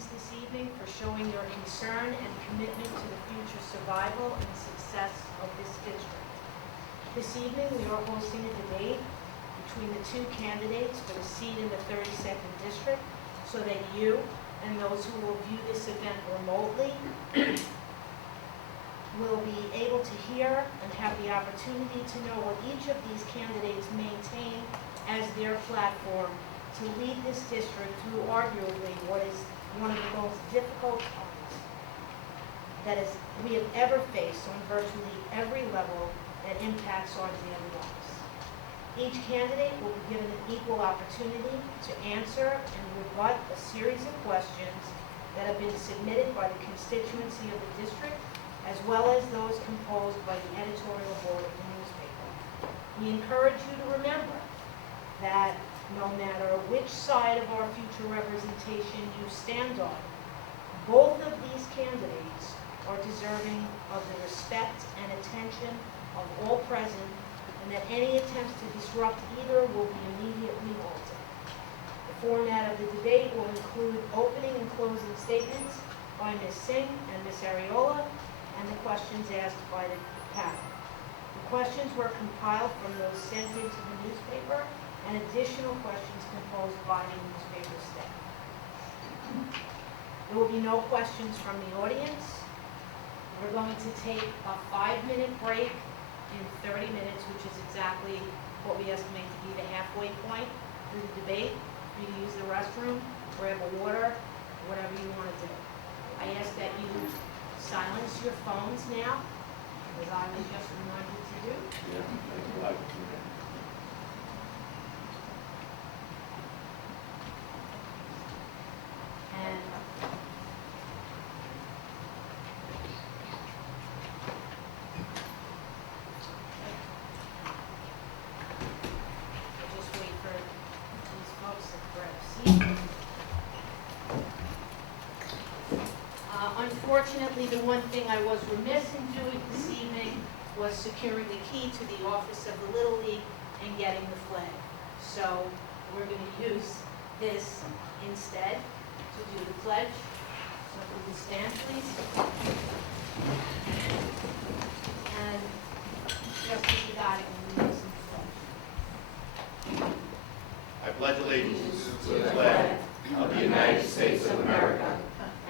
attendance this evening, for showing your concern and commitment to the future survival and success of this district. This evening, we are hosting a debate between the two candidates for the seat in the 32nd District, so that you and those who will view this event remotely will be able to hear and have the opportunity to know what each of these candidates maintain as their platform to lead this district through arguably what is one of the most difficult times that we have ever faced on virtually every level that impacts our daily lives. Each candidate will be given an equal opportunity to answer and rebut a series of questions that have been submitted by the constituency of the district, as well as those composed by the editorial board of the newspaper. We encourage you to remember that no matter which side of our future representation you stand on, both of these candidates are deserving of the respect and attention of all present, and that any attempts to disrupt either will be immediately halted. The format of the debate will include opening and closing statements by Ms. Singh and Ms. Ariola, and the questions asked by the panel. The questions were compiled from those sent into the newspaper, and additional questions composed by the newspaper staff. There will be no questions from the audience. We're going to take a 5-minute break in 30 minutes, which is exactly what we estimate to be the halfway point through the debate. You can use the restroom, grab a water, whatever you want to do. I ask that you silence your phones now, as I was just reminded to do. And we'll just wait for these folks to grab a seat. Unfortunately, the one thing I was remiss in doing this evening was securing the key to the office of the Little League and getting the flag. So we're going to use this instead to do the pledge. So if we can stand, please. And Justice Gotti will lead us in the pledge. I pledge allegiance to the flag of the United States of America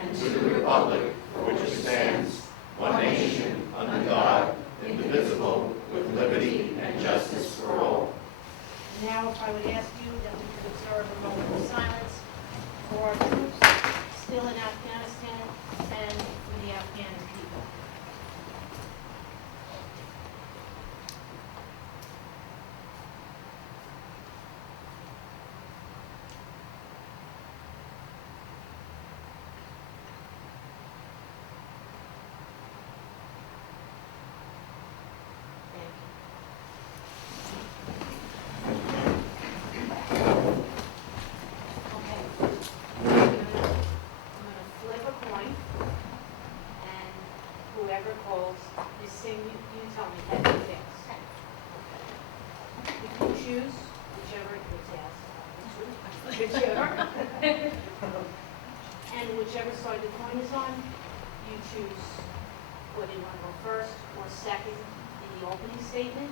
and to the republic for which it stands, one nation, under God, indivisible, with liberty and justice for all. Now, if I would ask you that we could observe a moment of silence for our troops still in Afghanistan and for the Afghan people. And whichever side the coin is on, you choose whether you want to go first or second in the opening statement.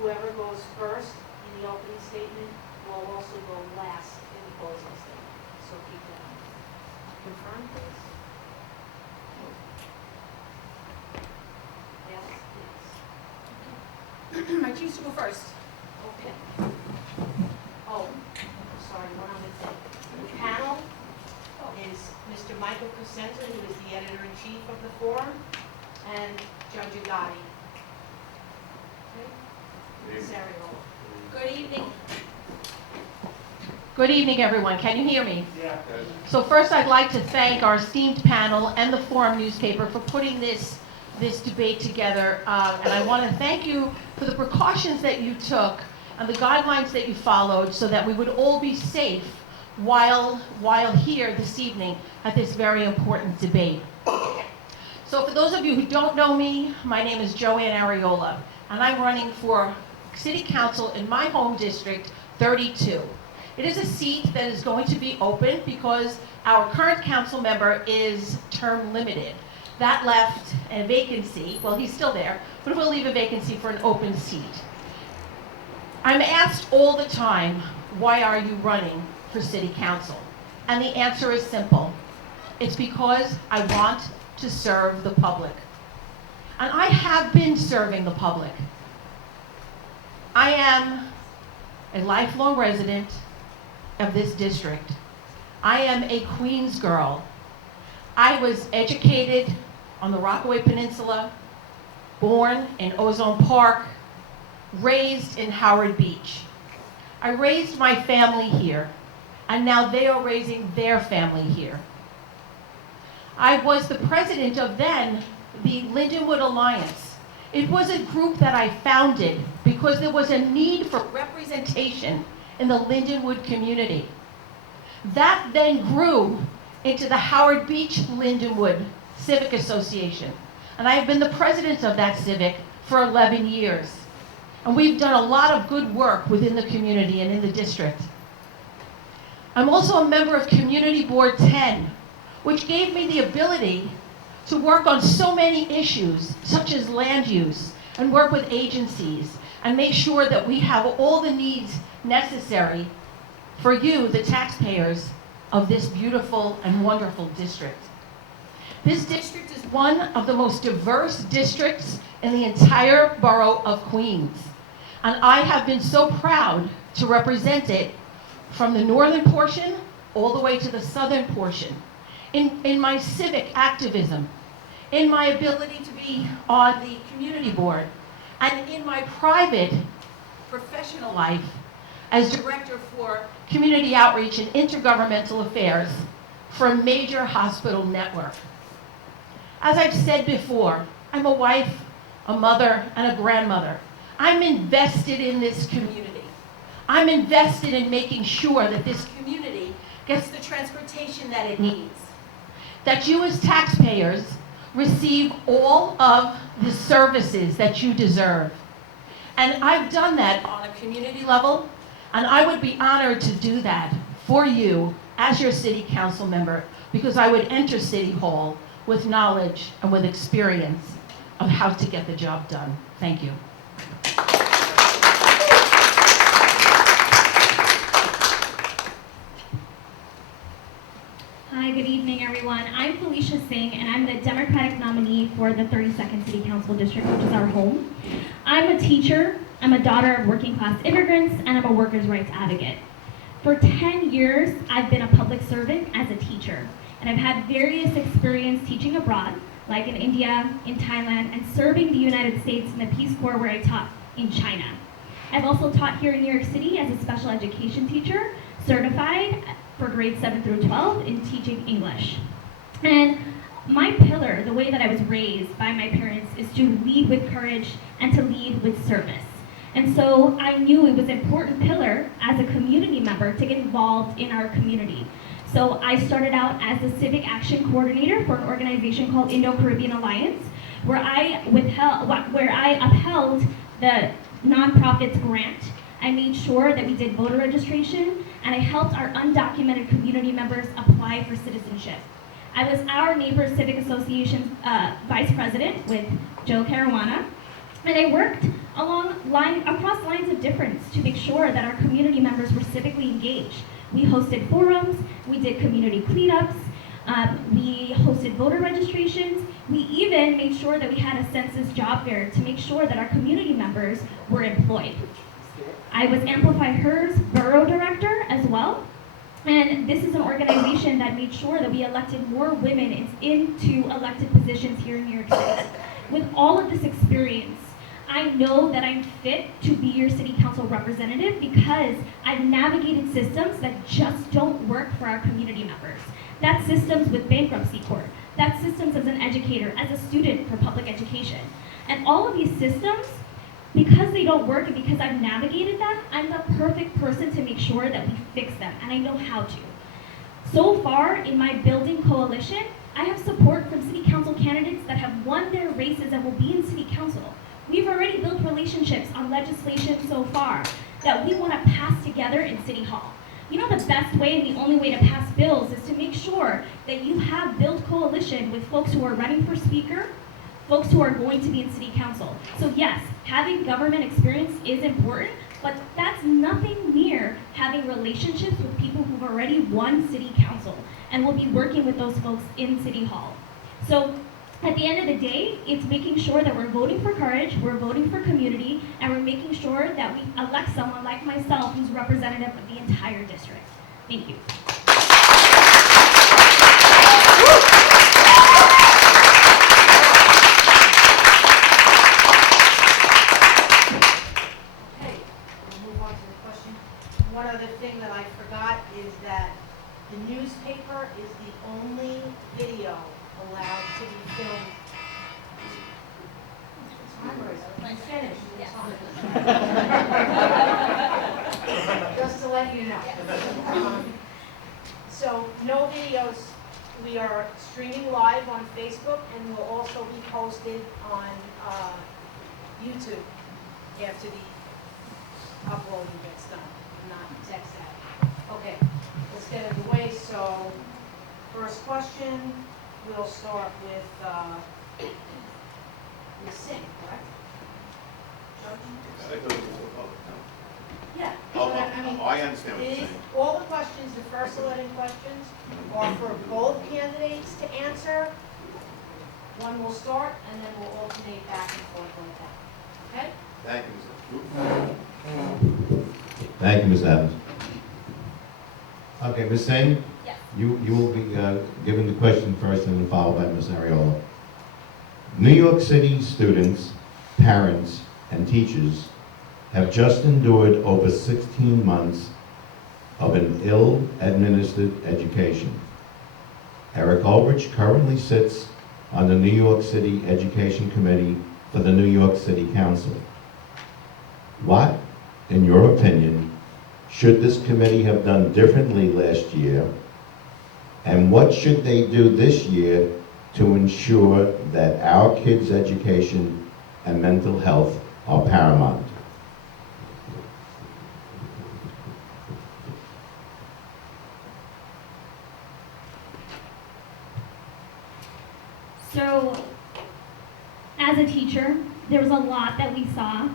Whoever goes first in the opening statement will also go last in the closing statement. So keep that on. Confirm, please. Yes, yes. I choose to go first. Okay. Oh, sorry, one other thing. The panel is Mr. Michael Crescenta, who is the editor-in-chief of the forum, and Judge Gotti. Okay. Ms. Ariola. Good evening. Good evening, everyone. Can you hear me? Yeah. So first, I'd like to thank our esteemed panel and the Forum newspaper for putting this debate together. And I want to thank you for the precautions that you took and the guidelines that you followed so that we would all be safe while here this evening at this very important debate. So for those of you who don't know me, my name is Joanne Ariola, and I'm running for City Council in my home district, 32. It is a seat that is going to be open because our current council member is term limited. That left a vacancy, well, he's still there, but we'll leave a vacancy for an open seat. I'm asked all the time, why are you running for city council? And the answer is simple. It's because I want to serve the public. And I have been serving the public. I am a lifelong resident of this district. I am a Queens girl. I was educated on the Rockaway Peninsula, born in Ozone Park, raised in Howard Beach. I raised my family here, and now they are raising their family here. I was the president of then the Lindenwood Alliance. It was a group that I founded because there was a need for representation in the Lindenwood community. That then grew into the Howard Beach Lindenwood Civic Association. And I have been the president of that civic for 11 years. And we've done a lot of good work within the community and in the district. I'm also a member of Community Board 10, which gave me the ability to work on so many issues, such as land use, and work with agencies, and make sure that we have all the needs necessary for you, the taxpayers of this beautiful and wonderful district. This district is one of the most diverse districts in the entire borough of Queens. And I have been so proud to represent it from the northern portion all the way to the southern portion. In my civic activism, in my ability to be on the community board, and in my private professional life as director for community outreach and intergovernmental affairs for a major hospital network. As I've said before, I'm a wife, a mother, and a grandmother. I'm invested in this community. I'm invested in making sure that this community gets the transportation that it needs. That you as taxpayers receive all of the services that you deserve. And I've done that on a community level, and I would be honored to do that for you as your city council member, because I would enter City Hall with knowledge and with experience of how to get the job done. Thank you. Hi, good evening, everyone. I'm Felicia Singh, and I'm the Democratic nominee for the 32nd City Council District, which is our home. I'm a teacher, I'm a daughter of working class immigrants, and I'm a workers' rights advocate. For 10 years, I've been a public servant as a teacher, and I've had various experience teaching abroad, like in India, in Thailand, and serving the United States in the Peace Corps where I taught in China. I've also taught here in New York City as a special education teacher, certified for grades 7 through 12 in teaching English. And my pillar, the way that I was raised by my parents, is to lead with courage and to lead with service. And so I knew it was an important pillar as a community member to get involved in our community. So I started out as a civic action coordinator for an organization called Indo-Caribbean Alliance, where I upheld the nonprofit's grant. I made sure that we did voter registration, and I helped our undocumented community members apply for citizenship. I was our Neighbors Civic Association's vice president with Joe Caruana, and I worked across lines of difference to make sure that our community members were civically engaged. We hosted forums, we did community cleanups, we hosted voter registrations, we even made sure that we had a census job fair to make sure that our community members were employed. I was Amplify Her's borough director as well, and this is an organization that made sure that we elected more women into elected positions here in New York City. With all of this experience, I know that I'm fit to be your city council representative because I've navigated systems that just don't work for our community members. That's systems with bankruptcy court. That's systems as an educator, as a student for public education. And all of these systems, because they don't work and because I've navigated them, I'm the perfect person to make sure that we fix them, and I know how to. So far, in my building coalition, I have support from city council candidates that have won their races and will be in city council. We've already built relationships on legislation so far that we want to pass together in City Hall. You know, the best way and the only way to pass bills is to make sure that you have built coalition with folks who are running for speaker, folks who are going to be in city council. So yes, having government experience is important, but that's nothing near having relationships with people who've already won city council and will be working with those folks in city hall. So at the end of the day, it's making sure that we're voting for courage, we're voting for community, and we're making sure that we elect someone like myself who's representative of the entire district. Thank you. Okay, we'll move on to the question. One other thing that I forgot is that the newspaper is the only video allowed to be filmed. I'm finished. It's on. Just to let you know. So no videos. We are streaming live on Facebook and will also be posted on YouTube after the uploading gets done. I'm not tech savvy. Okay, let's get it away. So first question, we'll start with Ms. Singh, correct? That goes before public, no? Yeah. Oh, but I mean, I understand what you're it is, saying. all the questions, the first 11 questions are for both candidates to answer. One will start and then we'll alternate back and forth like that. Okay? Thank you, Ms. Evans. Thank you, Ms. Evans. Okay, Ms. Singh, Yes. you will be given the question first and then followed by Ms. Ariola. New York City students, parents, and teachers have just endured over 16 months of an ill-administered education. Eric Ulrich currently sits on the New York City Education Committee for the New York City Council. What, in your opinion, should this committee have done differently last year? And what should they do this year to ensure that our kids' education and mental health are paramount? So, as a teacher, there was a lot that we saw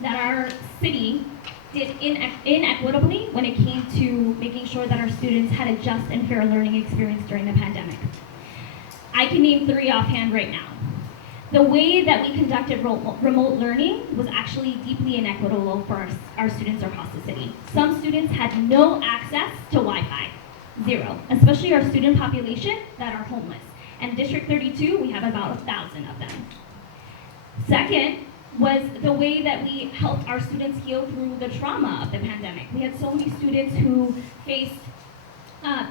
that our city did inequitably when it came to making sure that our students had a just and fair learning experience during the pandemic. I can name 3 offhand right now. The way that we conducted remote learning was actually deeply inequitable for our students across the city. Some students had no access to Wi-Fi, 0, especially our student population that are homeless. And District 32, we have about 1,000 of them. Second was the way that we helped our students heal through the trauma of the pandemic. We had so many students who faced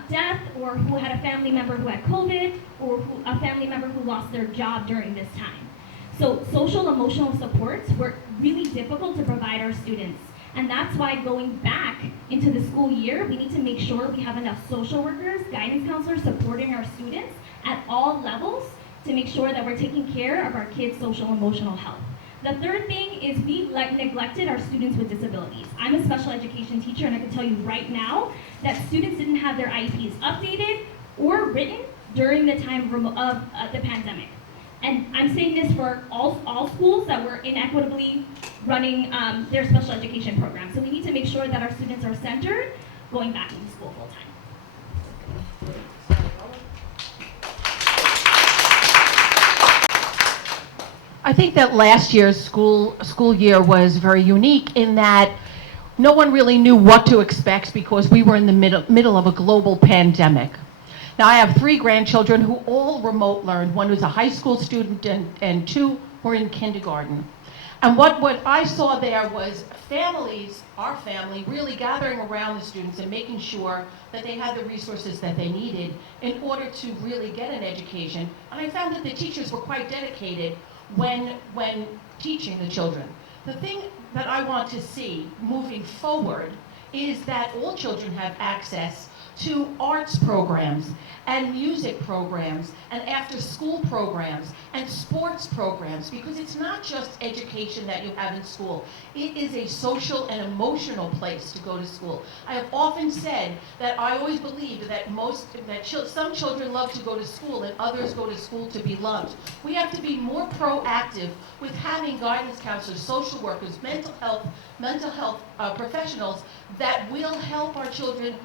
death, or who had a family member who had COVID, or a family member who lost their job during this time. So social emotional supports were really difficult to provide our students. And that's why going back into the school year, we need to make sure we have enough social workers, guidance counselors supporting our students at all levels to make sure that we're taking care of our kids' social emotional health. The third thing is we neglected our students with disabilities. I'm a special education teacher, and I can tell you right now that students didn't have their IEPs updated or written during the time of the pandemic. And I'm saying this for all schools that were inequitably running their special education program. So we need to make sure that our students are centered going back into school full time. I think that last year's school year was very unique in that no one really knew what to expect because we were in the middle of a global pandemic. Now, I have 3 grandchildren who all remote learned. One was a high school student and 2 were in kindergarten. And what I saw there was families, our family, really gathering around the students and making sure that they had the resources that they needed in order to really get an education. And I found that the teachers were quite dedicated when teaching the children. The thing that I want to see moving forward is that all children have access to arts programs and music programs and after-school programs and sports programs, because it's not just education that you have in school. It is a social and emotional place to go to school. I have often said that I always believed that some children love to go to school and others go to school to be loved. We have to be more proactive with having guidance counselors, social workers, mental health professionals that will help our children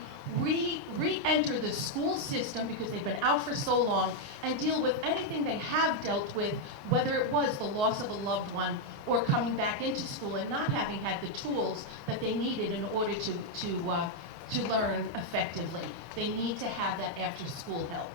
re-enter the school system, because they've been out for so long, and deal with anything they have dealt with, whether it was the loss of a loved one or coming back into school and not having had the tools that they needed in order to learn effectively. They need to have that after-school help.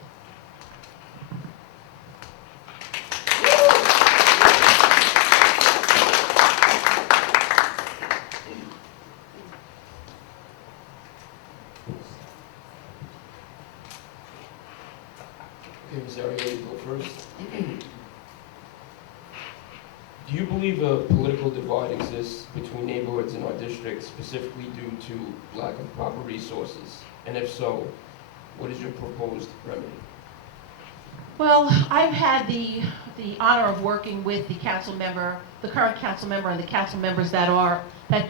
Okay, Ms. Ariola, you go first. Do you believe a political divide exists between neighborhoods in our district, specifically due to lack of proper resources? And if so, what is your proposed remedy? Well, I've had the honor of working with the council member, the current council member, and the council members that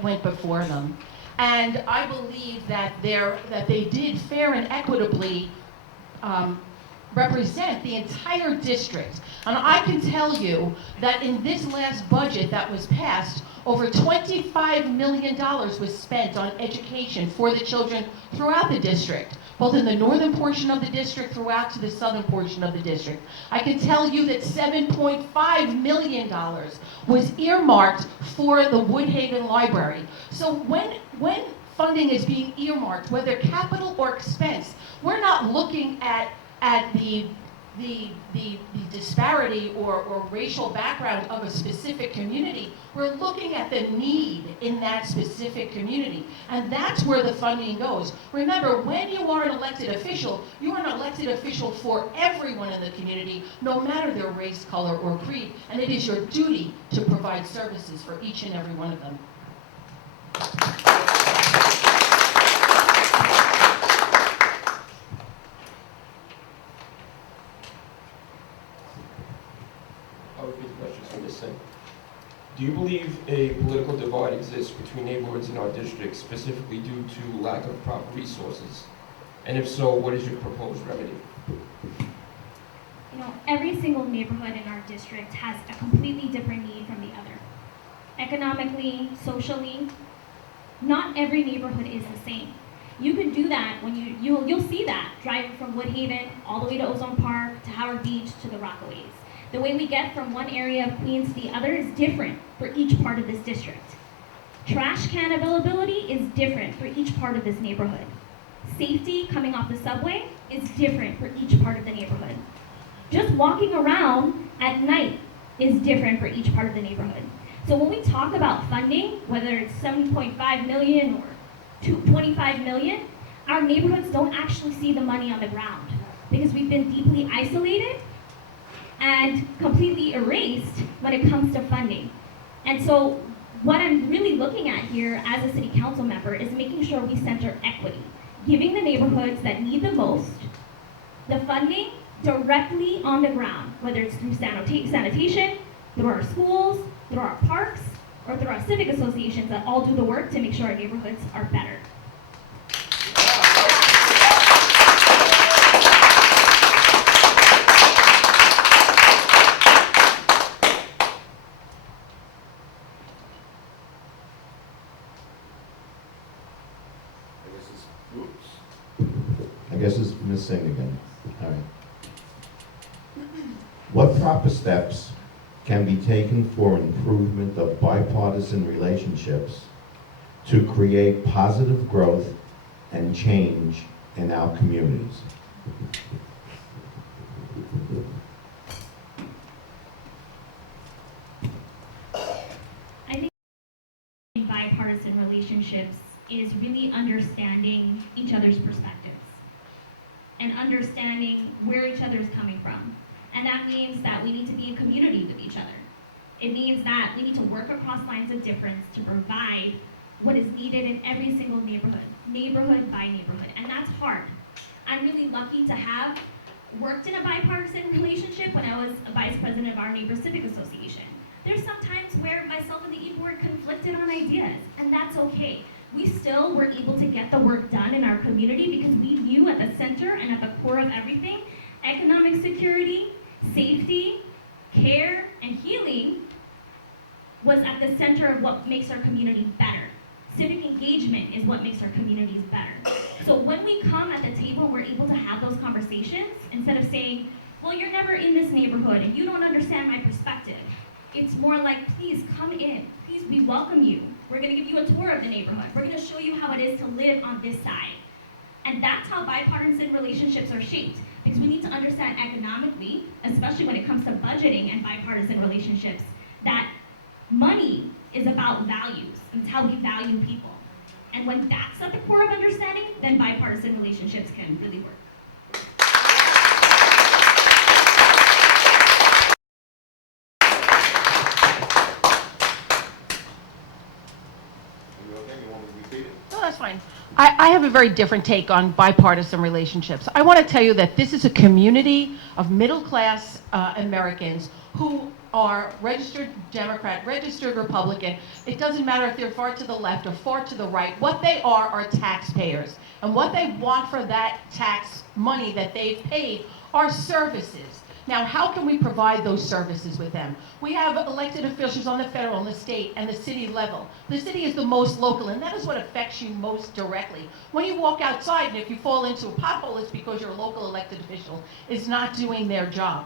went before them. And I believe that they did fair and equitably represent the entire district. And I can tell you that in this last budget that was passed, over $25 million was spent on education for the children throughout the district, both in the northern portion of the district throughout to the southern portion of the district. I can tell you that $7.5 million was earmarked for the Woodhaven Library. So when funding is being earmarked, whether capital or expense, we're not looking at the disparity or racial background of a specific community. We're looking at the need in that specific community. And that's where the funding goes. Remember, when you are an elected official, you are an elected official for everyone in the community, no matter their race, color, or creed. And it is your duty to provide services for each and every one of them. I'll repeat the question for Ms. Singh. Do you believe a political divide exists between neighborhoods in our district, specifically due to lack of proper resources? And if so, what is your proposed remedy? You know, every single neighborhood in our district has a completely different need from the other. Economically, socially, not every neighborhood is the same. You can do that when you'll see that driving from Woodhaven all the way to Ozone Park, to Howard Beach, to the Rockaways. The way we get from one area of Queens to the other is different for each part of this district. Trash can availability is different for each part of this neighborhood. Safety coming off the subway is different for each part of the neighborhood. Just walking around at night is different for each part of the neighborhood. So when we talk about funding, whether it's $7.5 million or $25 million, our neighborhoods don't actually see the money on the ground because we've been deeply isolated and completely erased when it comes to funding. And so what I'm really looking at here as a city council member is making sure we center equity, giving the neighborhoods that need the most the funding directly on the ground, whether it's through sanitation, through our schools, through our parks, or through our civic associations that all do the work to make sure our neighborhoods are better. I guess it's Ms. Singh again. All right. What proper steps can be taken for improvement of bipartisan relationships to create positive growth and change in our communities? I think bipartisan relationships is really understanding each other's perspectives and understanding where each other is coming from. And that means that we need to be a community with each other. It means that we need to work across lines of difference to provide what is needed in every single neighborhood, neighborhood by neighborhood. And that's hard. I'm really lucky to have worked in a bipartisan relationship when I was a vice president of our neighbor civic association. There's some times where myself and the e-board conflicted on ideas, and that's okay. We still were able to get the work done in our community because we knew at the center and at the core of everything, economic security, safety, care, and healing was at the center of what makes our community better. Civic engagement is what makes our communities better. So when we come at the table, we're able to have those conversations instead of saying, well, you're never in this neighborhood and you don't understand my perspective. It's more like, please come in. Please, we welcome you. We're gonna give you a tour of the neighborhood. We're gonna show you how it is to live on this side. And that's how bipartisan relationships are shaped. Because we need to understand economically, especially when it comes to budgeting and bipartisan relationships, that money is about values. It's how we value people. And when that's at the core of understanding, then bipartisan relationships can really work. No, that's fine. I have a very different take on bipartisan relationships. I want to tell you that this is a community of middle-class Americans who are registered Democrat, registered Republican. It doesn't matter if they're far to the left or far to the right. What they are taxpayers. And what they want for that tax money that they've paid are services. Now, how can we provide those services with them? We have elected officials on the federal, and the state, and the city level. The city is the most local, and that is what affects you most directly. When you walk outside, and if you fall into a pothole, it's because your local elected official is not doing their job.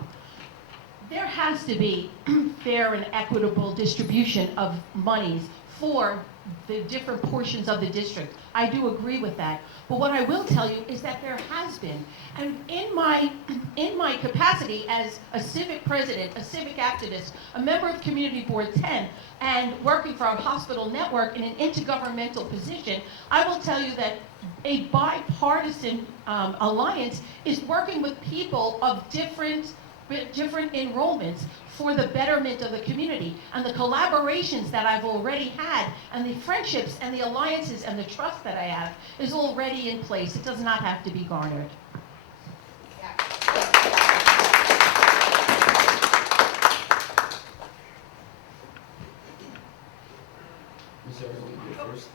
There has to be fair and equitable distribution of monies for the different portions of the district. I do agree with that. But what I will tell you is that there has been. And in my capacity as a civic president, a civic activist, a member of Community Board 10, and working for a hospital network in an intergovernmental position, I will tell you that a bipartisan alliance is working with people of different enrollments for the betterment of the community. And the collaborations that I've already had, and the friendships and the alliances and the trust that I have is already in place. It does not have to be garnered. Ms. Ariola, you go first.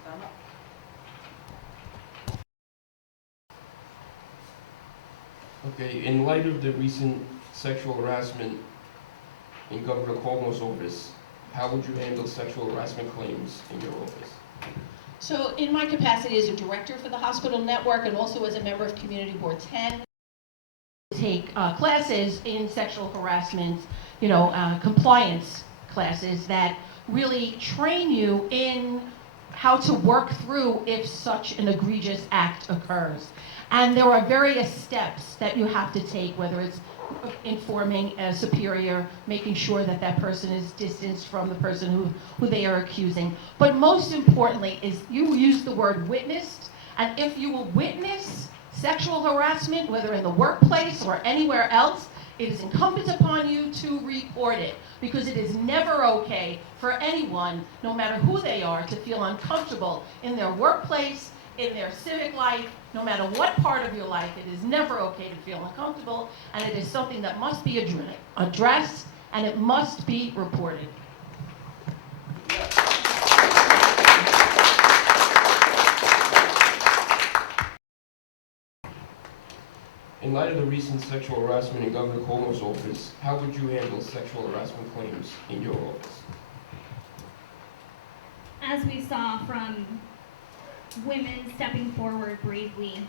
Okay, in light of the recent sexual harassment in Governor Cuomo's office, how would you handle sexual harassment claims in your office? So in my capacity as a director for the hospital network and also as a member of Community Board 10, take classes in sexual harassment, compliance classes that really train you in how to work through if such an egregious act occurs. And there are various steps that you have to take, whether it's informing a superior, making sure that that person is distanced from the person who they are accusing. But most importantly is you use the word witnessed, and if you will witness sexual harassment, whether in the workplace or anywhere else, it is incumbent upon you to report it, because it is never okay for anyone, no matter who they are, to feel uncomfortable in their workplace, in their civic life, no matter what part of your life. It is never okay to feel uncomfortable, and it is something that must be addressed, and it must be reported. In light of the recent sexual harassment in Governor Cuomo's office, how would you handle sexual harassment claims in your office? As we saw from women stepping forward bravely,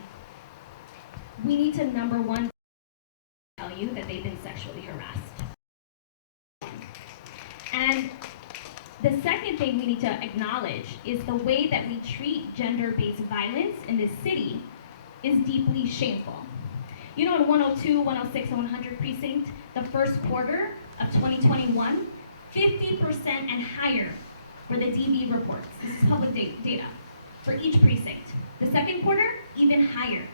we need to, number one, tell you that they've been sexually harassed. And the second thing we need to acknowledge is the way that we treat gender-based violence in this city is deeply shameful. In 102, 106, and 100 precinct, the first quarter of 2021, 50% and higher were the DV reports. This is public data for each precinct. The second quarter, even higher.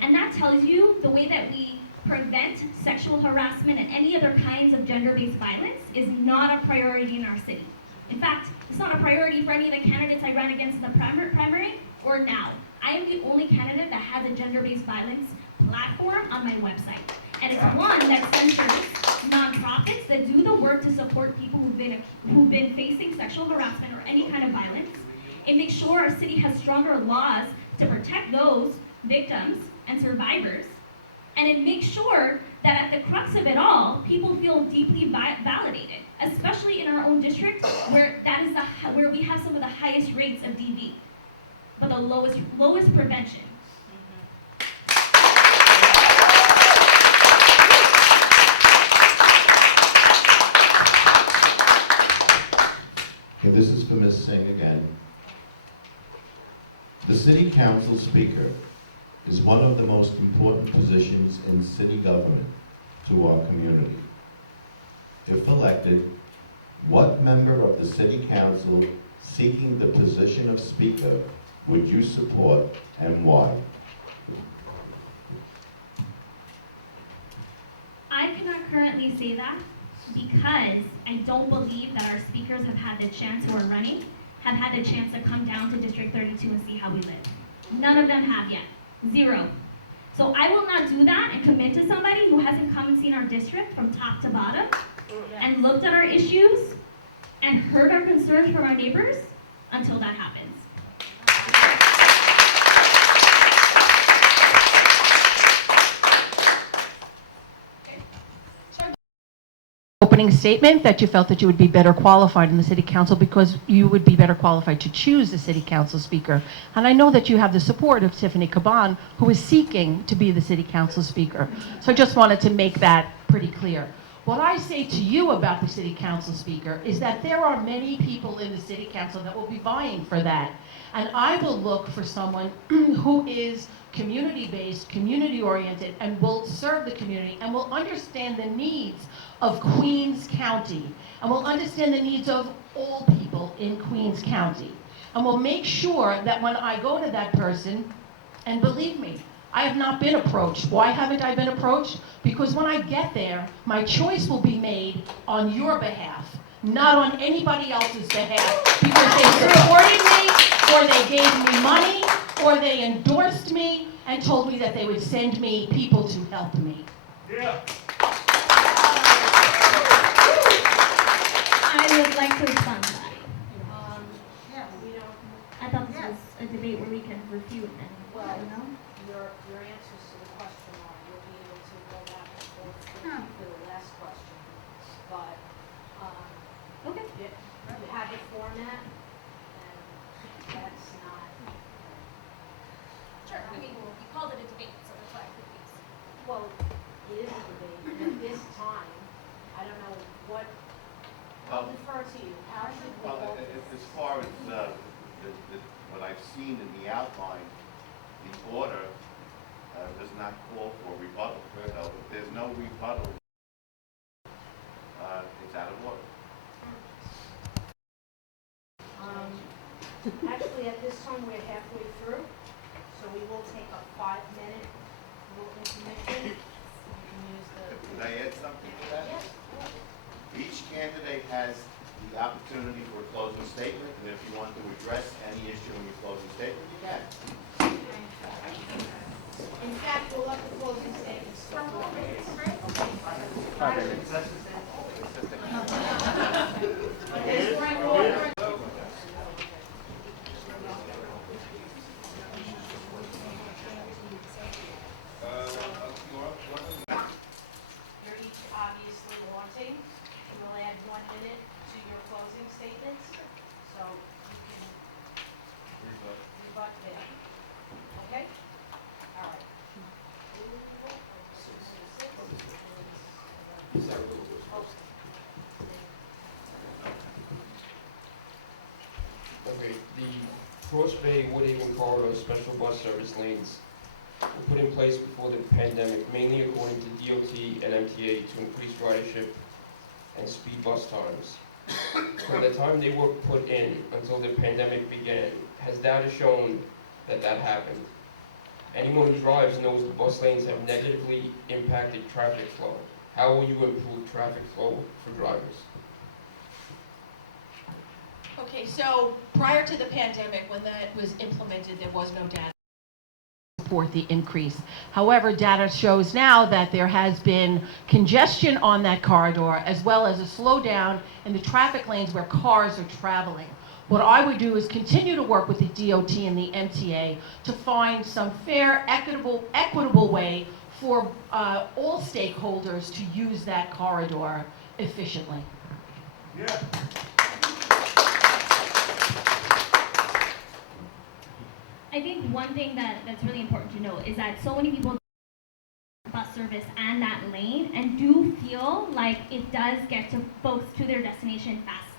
And that tells you the way that we prevent sexual harassment and any other kinds of gender-based violence is not a priority in our city. In fact, it's not a priority for any of the candidates I ran against in the primary or now. I am the only candidate that has a gender-based violence platform on my website. And it's one that censors nonprofits that do the work to support people who've been facing sexual harassment or any kind of violence. It makes sure our city has stronger laws to protect those victims and survivors. And it makes sure that at the crux of it all, people feel deeply validated, especially in our own district, where where we have some of the highest rates of DV, but the lowest prevention. Okay, this is for Ms. Singh again. The City Council Speaker is one of the most important positions in city government to our community. If elected, what member of the City Council seeking the position of Speaker would you support and why? I cannot currently say that because I don't believe that our speakers have had the chance, who are running, have had the chance to come down to District 32 and see how we live. None of them have yet. Zero. So I will not do that and commit to somebody who hasn't come and seen our district from top to bottom and looked at our issues and heard our concerns from our neighbors until that happens. Opening statement that you felt that you would be better qualified in the city council because you would be better qualified to choose the city council speaker. And I know that you have the support of Tiffany Caban, who is seeking to be the city council speaker. So I just wanted to make that pretty clear. What I say to you about the city council speaker is that there are many people in the city council that will be vying for that. And I will look for someone who is community-based, community-oriented, and will serve the community and will understand the needs of Queens County, and will understand the needs of all people in Queens County, and will make sure that when I go to that person, and believe me, I have not been approached. Why haven't I been approached? Because when I get there, my choice will be made on your behalf, not on anybody else's behalf, because they supported me, or they gave me money, or they endorsed me, and told me that they would send me people to help me. Yeah. I would like to respond to that. Yeah, we don't, I thought this was a debate where we can refute and, well, I don't know. your answers to the question are, you'll be able to go back and forth for the last question. But, Okay. you have the format, and that's not, Sure, I mean, you called it a debate, so that's why I put these. well, it is a debate, and at this time, I don't know what, I'll defer to you, how should we Well, go? as far as what I've seen in the outline, the order does not call for rebuttal. So if there's no rebuttal, it's out of order. Actually, at this time, we're halfway through, so we will take a 5-minute little intermission. You can use the. Could I add something to that? Yes. Each candidate has the opportunity for a closing statement, and if you want to address any issue in your closing statement, you can. In fact, we'll let the closing statements start. You're each obviously wanting, and we'll add 1 minute to your closing statements, so you can rebut there. Okay? All right. Okay, the Cross Bay Woodhaven Corridor special bus service lanes were put in place before the pandemic, mainly according to DOT and MTA, to increase ridership and speed bus times. From the time they were put in until the pandemic began, has data shown that that happened? Anyone who drives knows the bus lanes have negatively impacted traffic flow. How will you improve traffic flow for drivers? Okay, so prior to the pandemic, when that was implemented, there was no data. support the increase. However, data shows now that there has been congestion on that corridor, as well as a slowdown in the traffic lanes where cars are traveling. What I would do is continue to work with the DOT and the MTA to find some fair, equitable way for all stakeholders to use that corridor efficiently. I think one thing that's really important to note is that so many people bus service and that lane and do feel like it does get to folks to their destination fast,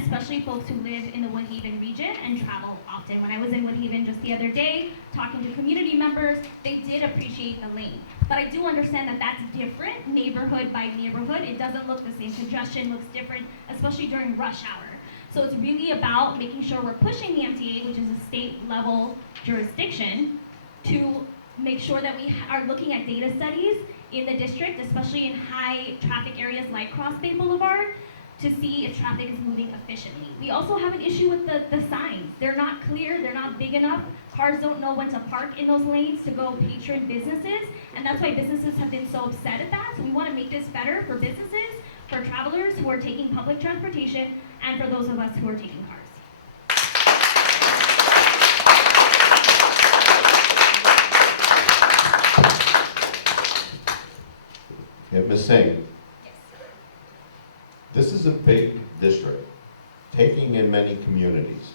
especially folks who live in the Woodhaven region and travel often. When I was in Woodhaven just the other day talking to community members, they did appreciate the lane. But I do understand that that's different neighborhood by neighborhood. It doesn't look the same. Congestion looks different, especially during rush hour. So it's really about making sure we're pushing the MTA, which is a state level jurisdiction, to make sure that we are looking at data studies in the district, especially in high traffic areas like Cross Bay Boulevard, to see if traffic is moving efficiently. We also have an issue with the signs. They're not clear, they're not big enough. Cars don't know when to park in those lanes to go patron businesses, and that's why businesses have been so upset at that. So we want to make this better for businesses, for travelers who are taking public transportation, and for those of us who are taking cars. Yeah, Ms. Singh, this is a big district, taking in many communities.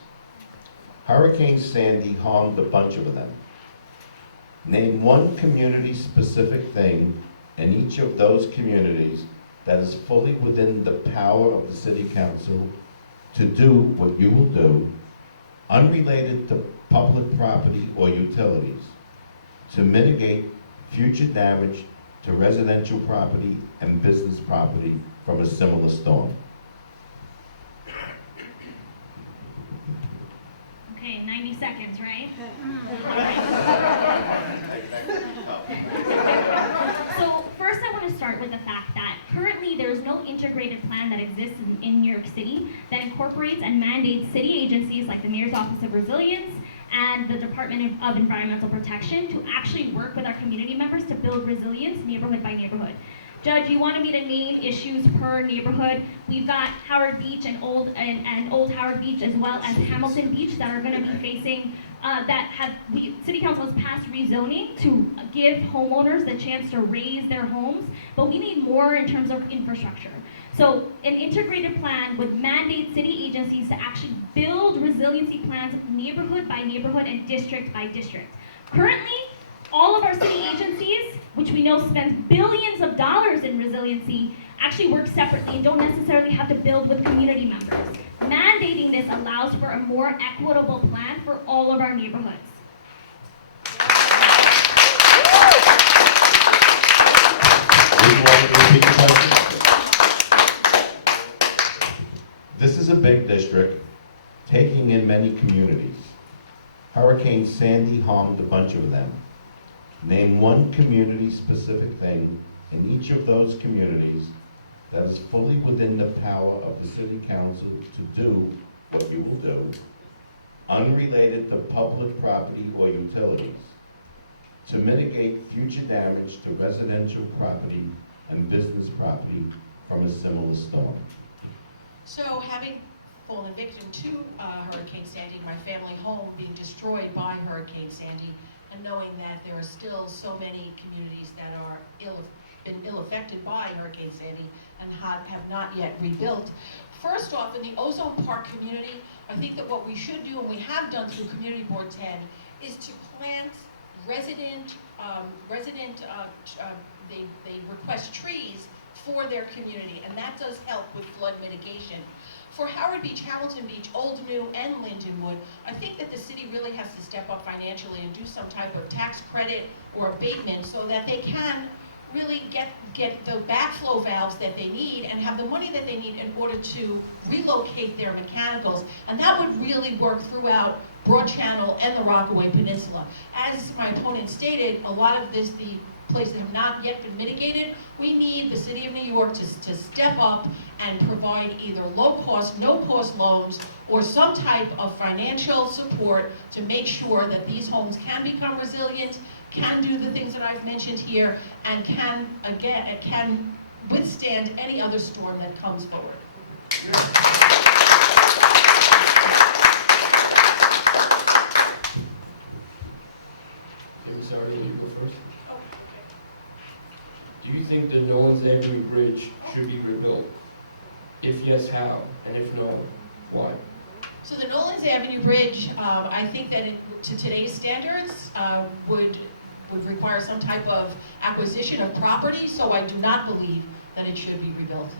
Hurricane Sandy harmed a bunch of them. Name one community-specific thing in each of those communities that is fully within the power of the city council to do what you will do, unrelated to public property or utilities, to mitigate future damage to residential property and business property from a similar storm. Okay, 90 seconds, right? So first I want to start with the fact that currently there is no integrated plan that exists in New York City that incorporates and mandates city agencies like the Mayor's Office of Resilience and the Department of Environmental Protection to actually work with our community members to build resilience neighborhood by neighborhood. Judge, you wanted me to name issues per neighborhood. We've got Howard Beach and Old Howard Beach, as well as Hamilton Beach, that are going to be facing City Council has passed rezoning to give homeowners the chance to raise their homes, but we need more in terms of infrastructure. So an integrated plan would mandate city agencies to actually build resiliency plans neighborhood by neighborhood and district by district. Currently, all of our city agencies, which we know spend billions of dollars in resiliency, actually work separately and don't necessarily have to build with community members. Mandating this allows for a more equitable plan for all of our neighborhoods. Would you like to repeat the question? This is a big district, taking in many communities. Hurricane Sandy harmed a bunch of them. Name one community-specific thing in each of those communities that is fully within the power of the city council to do what you will do, unrelated to public property or utilities, to mitigate future damage to residential property and business property from a similar storm. So having fallen victim to Hurricane Sandy, my family home being destroyed by Hurricane Sandy, and knowing that there are still so many communities that are been ill affected by Hurricane Sandy and have not yet rebuilt. First off, in the Ozone Park community, I think that what we should do, and we have done through Community Board 10, is to plant they request trees for their community, and that does help with flood mitigation. For Howard Beach, Hamilton Beach, Old New, and Lindenwood, I think that the city really has to step up financially and do some type of tax credit or abatement so that they can really get the backflow valves that they need and have the money that they need in order to relocate their mechanicals. And that would really work throughout Broad Channel and the Rockaway Peninsula. As my opponent stated, a lot of this, the places have not yet been mitigated. We need the City of New York to step up and provide either low-cost, no-cost loans or some type of financial support to make sure that these homes can become resilient, can do the things that I've mentioned here, and can withstand any other storm that comes forward. I'm sorry, you go first. Do you think the Nolan's Avenue Bridge should be rebuilt? If yes, how? And if no, why? So the Nolan's Avenue Bridge, I think that to today's standards, would require some type of acquisition of property, so I do not believe that it should be rebuilt.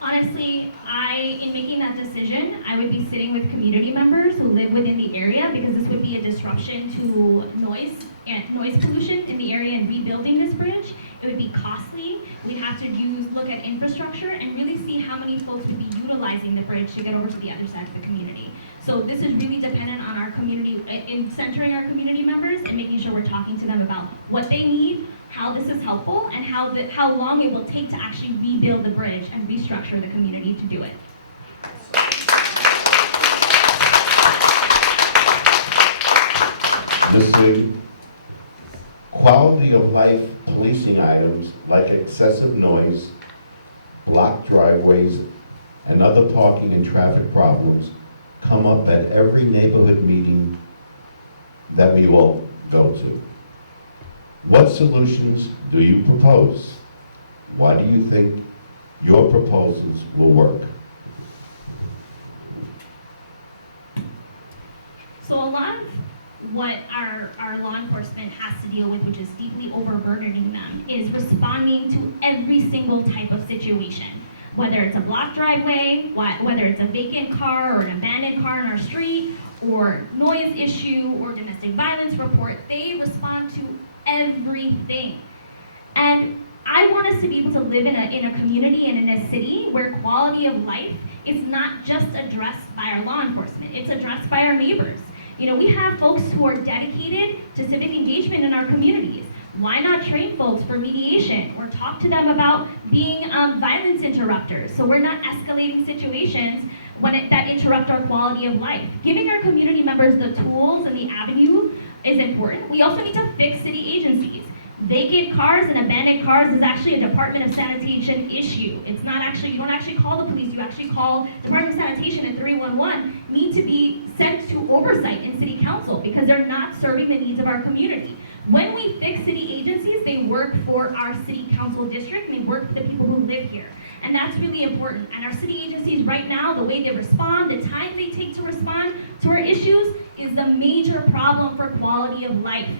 Honestly, in making that decision, I would be sitting with community members who live within the area, because this would be a disruption to noise pollution in the area, and rebuilding this bridge. It would be costly. We'd have to look at infrastructure and really see how many folks would be utilizing the bridge to get over to the other side of the community. So this is really dependent on our community, in centering our community members and making sure we're talking to them about what they need, how this is helpful, and how long it will take to actually rebuild the bridge and restructure the community to do it. Ms. Singh, quality of life policing items like excessive noise, blocked driveways, and other parking and traffic problems come up at every neighborhood meeting that we all go to. What solutions do you propose? Why do you think your proposals will work? So a lot of what our law enforcement has to deal with, which is deeply overburdening them, is responding to every single type of situation. Whether it's a blocked driveway, whether it's a vacant car or an abandoned car on our street, or noise issue or domestic violence report, they respond to everything. And I want us to be able to live in a community and in a city where quality of life is not just addressed by our law enforcement, it's addressed by our neighbors. You know, we have folks who are dedicated to civic engagement in our communities. Why not train folks for mediation or talk to them about being violence interrupters, so we're not escalating situations that interrupt our quality of life? Giving our community members the tools and the avenue is important. We also need to fix city agencies. Vacant cars and abandoned cars is actually a Department of Sanitation issue. It's not actually, you don't actually call the police, you actually call Department of Sanitation and 311, need to be sent to oversight in city council because they're not serving the needs of our community. When we fix city agencies, they work for our city council district, and they work for the people who live here. And that's really important. And our city agencies right now, the way they respond, the time they take to respond to our issues is the major problem for quality of life.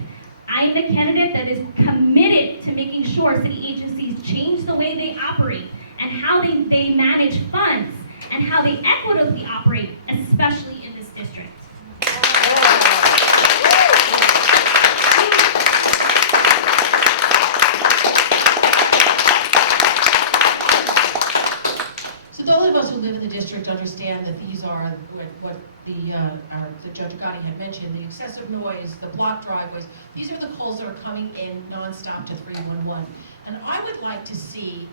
I am the candidate that is committed to making sure city agencies change the way they operate and how they manage funds and how they equitably operate, especially in this district. So those of us who live in the district understand that these are what the Judge Agati had mentioned, the excessive noise, the blocked driveways. These are the calls that are coming in nonstop to 311. And I would like to see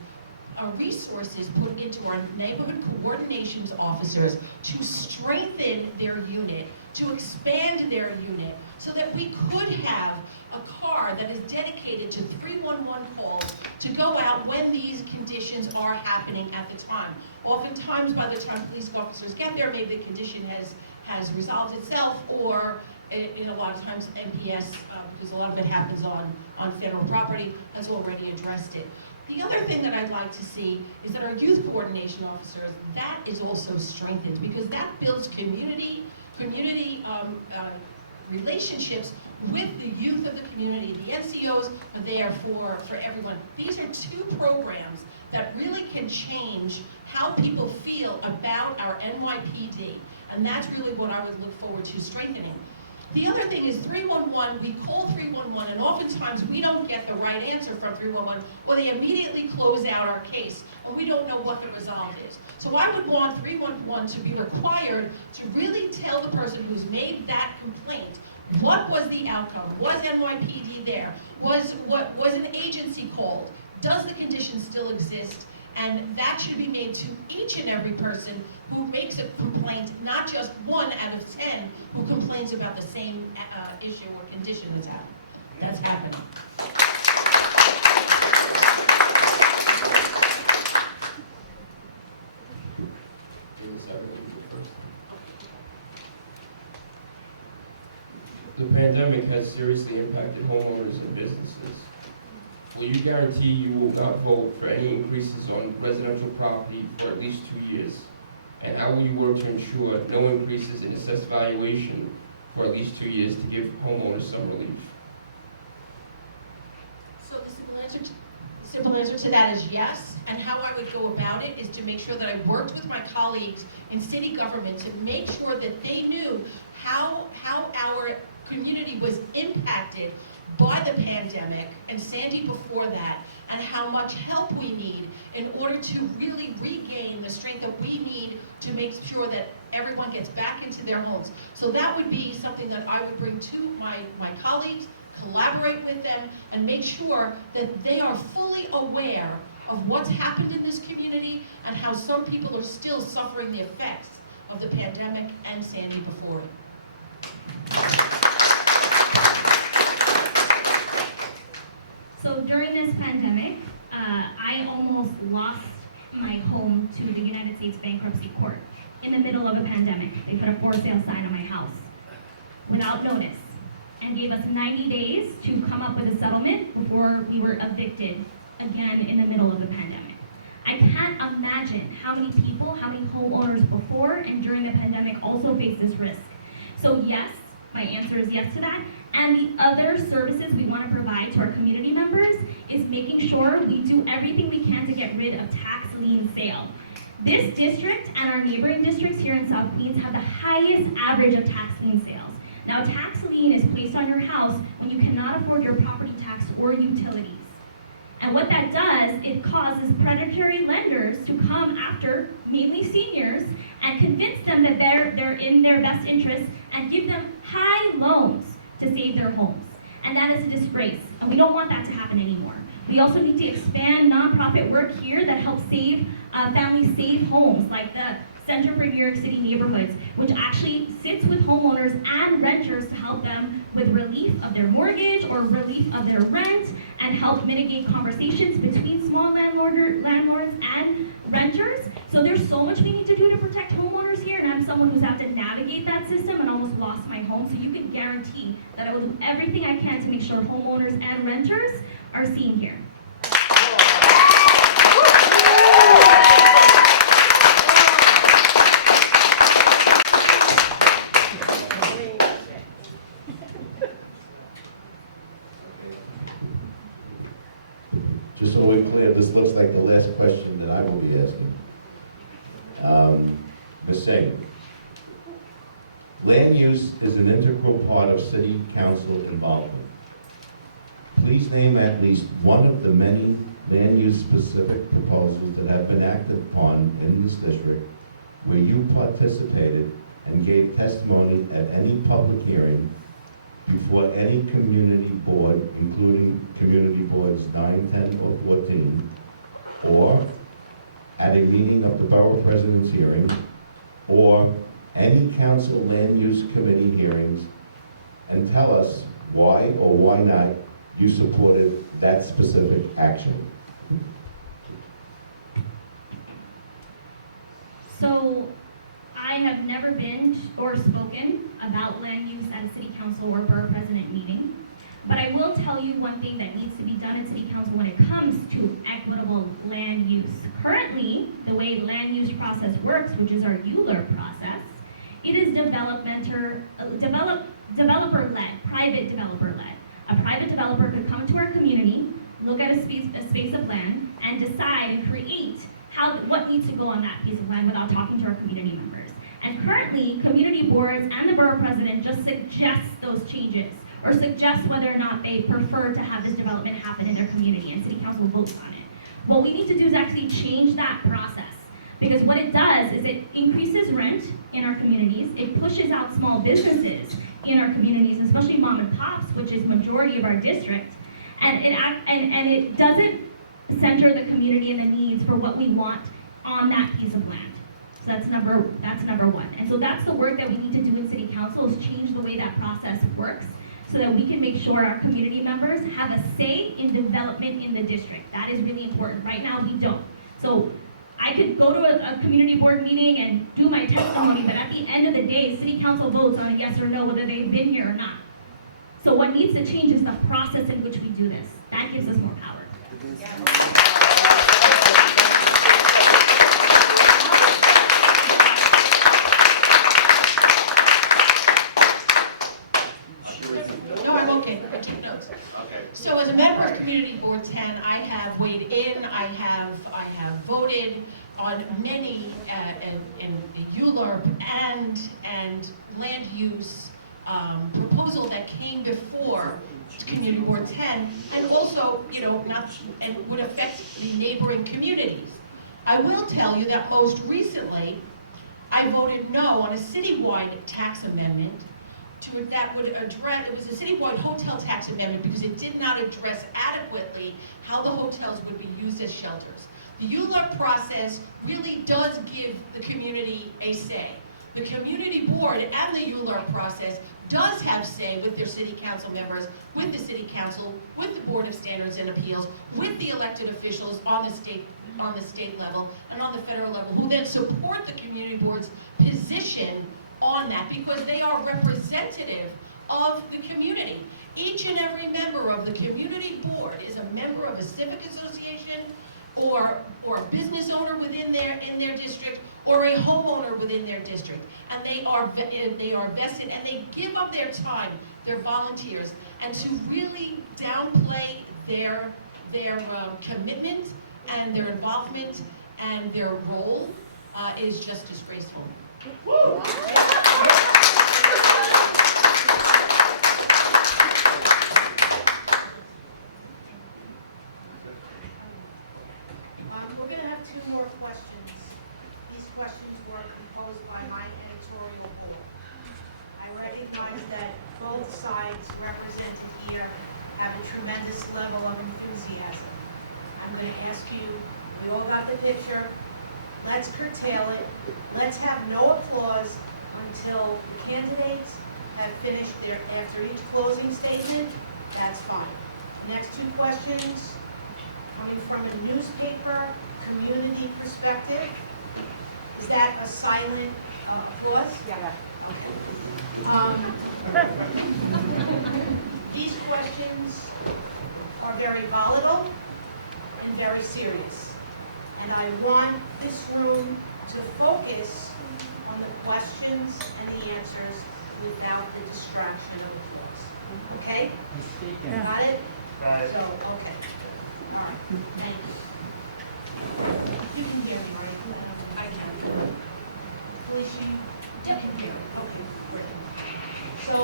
resources put into our neighborhood coordinations officers to strengthen their unit, to expand their unit, so that we could have a car that is dedicated to 311 calls to go out when these conditions are happening at the time. Oftentimes, by the time police officers get there, maybe the condition has resolved itself, or in a lot of times MPS, because a lot of it happens on federal property, has already addressed it. The other thing that I'd like to see is that our youth coordination officers, that is also strengthened, because that builds community relationships with the youth of the community. The NCOs are there for everyone. These are two programs that really can change how people feel about our NYPD, and that's really what I would look forward to strengthening. The other thing is 311, we call 311, and oftentimes we don't get the right answer from 311, or they immediately close out our case, and we don't know what the resolve is. So I would want 311 to be required to really tell the person who's made that complaint, what was the outcome? Was NYPD there? Was an agency called? Does the condition still exist? And that should be made to each and every person who makes a complaint, not just 1 out of 10 who complains about the same issue or condition that's happening. The pandemic has seriously impacted homeowners and businesses. Will you guarantee you will not vote for any increases on residential property for at least 2 years? And how will you work to ensure no increases in assessed valuation for at least 2 years to give homeowners some relief? So the simple answer to that is yes, and how I would go about it is to make sure that I worked with my colleagues in city government to make sure that they knew how our community was impacted by the pandemic and Sandy before that, and how much help we need in order to really regain the strength that we need to make sure that everyone gets back into their homes. So that would be something that I would bring to my colleagues, collaborate with them, and make sure that they are fully aware of what's happened in this community and how some people are still suffering the effects of the pandemic and Sandy before it. So during this pandemic, I almost lost my home to the United States Bankruptcy Court in the middle of a pandemic. They put a for sale sign on my house without notice and gave us 90 days to come up with a settlement before we were evicted again in the middle of the pandemic. I can't imagine how many people, how many homeowners before and during the pandemic also face this risk. So yes, my answer is yes to that. And the other services we want to provide to our community members is making sure we do everything we can to get rid of tax lien sale. This district and our neighboring districts here in South Queens have the highest average of tax lien sales. Now, a tax lien is placed on your house when you cannot afford your property tax or utilities. And what that does, it causes predatory lenders to come after mainly seniors and convince them that they're in their best interest and give them high loans to save their homes. And that is a disgrace, and we don't want that to happen anymore. We also need to expand nonprofit work here that helps save families save homes, like the Center for New York City Neighborhoods, which actually sits with homeowners and renters to help them with relief of their mortgage or relief of their rent, and help mitigate conversations between small landlords and renters. So there's so much we need to do to protect homeowners here, and I'm someone who's had to navigate that system and almost lost my home, so you can guarantee that I will do everything I can to make sure homeowners and renters are seen here. Just so we're clear, this looks like the last question that I will be asking. Ms. Singh, land use is an integral part of city council involvement. Please name at least one of the many land use specific proposals that have been acted upon in this district where you participated and gave testimony at any public hearing before any community board, including community boards 9, 10, or 14, or at a meeting of the Borough President's hearing, or any council land use committee hearings, and tell us why or why not you supported that specific action. So I have never been or spoken about land use at a city council or borough president meeting, but I will tell you one thing that needs to be done in city council when it comes to equitable land use. Currently, the way land use process works, which is our ULURP process, it is developer-led, private developer-led. A private developer could come to our community, look at a space of land, and decide and create what needs to go on that piece of land without talking to our community members. And currently, community boards and the borough president just suggest those changes, or suggest whether or not they prefer to have this development happen in their community, and city council votes on it. What we need to do is actually change that process. Because what it does is it increases rent in our communities, it pushes out small businesses in our communities, especially mom and pops, which is majority of our district, and it doesn't center the community and the needs for what we want on that piece of land. So that's number one. And so that's the work that we need to do in city council, is change the way that process works, so that we can make sure our community members have a say in development in the district. That is really important. Right now, we don't. So I could go to a community board meeting and do my testimony, but at the end of the day, city council votes on a yes or no, whether they've been here or not. So what needs to change is the process in which we do this. That gives us more power. No, I'm okay. I take notes. Okay. So as a member of Community Board 10, I have weighed in, I have voted on many, in the ULURP and land use proposal that came before Community Board 10, and also, and would affect the neighboring communities. I will tell you that most recently, I voted no on a citywide tax amendment that would address, it was a citywide hotel tax amendment because it did not address adequately how the hotels would be used as shelters. The ULURP process really does give the community a say. The community board and the ULURP process does have say with their city council members, with the city council, with the Board of Standards and Appeals, with the elected officials on the state level and on the federal level, who then support the community board's position on that, because they are representative of the community. Each and every member of the community board is a member of a civic association or a business owner in their district, or a homeowner within their district. And they are vested, and they give up their time, their volunteers, and to really downplay their commitment and their involvement and their role is just disgraceful. Woo! We're going to have two more questions. These questions were composed by my editorial board. I recognize that both sides represented here have a tremendous level of enthusiasm. I'm going to ask you, we all got the picture. Let's curtail it. Let's have no applause until the candidates have finished after each closing statement. That's fine. Next two questions, coming from a newspaper community perspective. Is that a silent applause? Yeah. Okay. These questions are very volatile and very serious. And I want this room to focus on the questions and the answers without the distraction of applause. Okay? Got it? So, okay. All right. Thank you. You can hear me, right? I can. Felicia, you can hear me. Okay, great. So,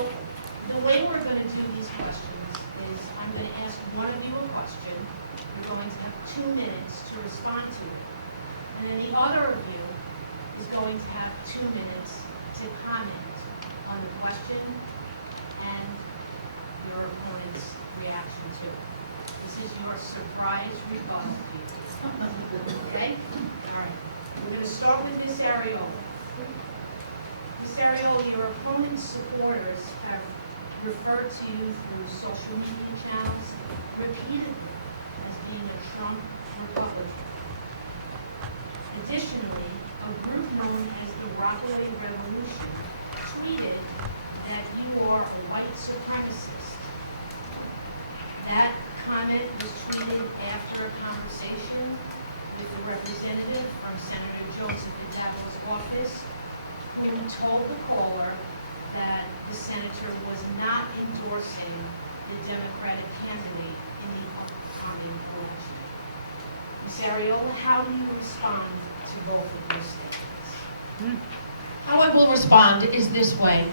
the way we're going to do these questions is I'm going to ask one of you a question. You're going to have 2 minutes to respond to it. And then the other of you is going to have 2 minutes to comment on the question and your opponent's reaction to it. This is your surprise rebuttal. Okay? All right. We're going to start with Ms. Ariola. Ms. Ariola, your opponent's supporters have referred to you through social media channels repeatedly as being a Trump Republican. Additionally, a group known as the Rockaway Revolution tweeted that you are a white supremacist. That comment was tweeted after a conversation with a representative from Senator Joseph McDowell's office, who told the caller that the senator was not endorsing the Democratic candidate in the upcoming election. Ms. Ariola, how do you respond to both of those statements? How I will respond is this way.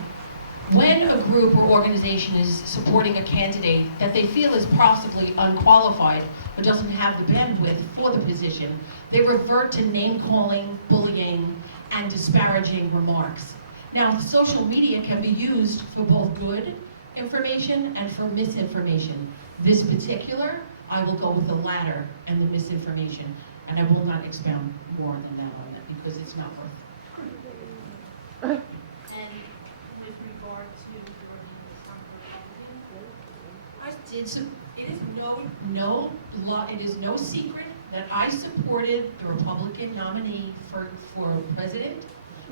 When a group or organization is supporting a candidate that they feel is possibly unqualified or doesn't have the bandwidth for the position, they revert to name-calling, bullying, and disparaging remarks. Now, social media can be used for both good information and for misinformation. This particular, I will go with the latter and the misinformation, and I will not expound more than that on that because it's not worth it. And with regard to your I did some, it is no secret that I supported the Republican nominee for president.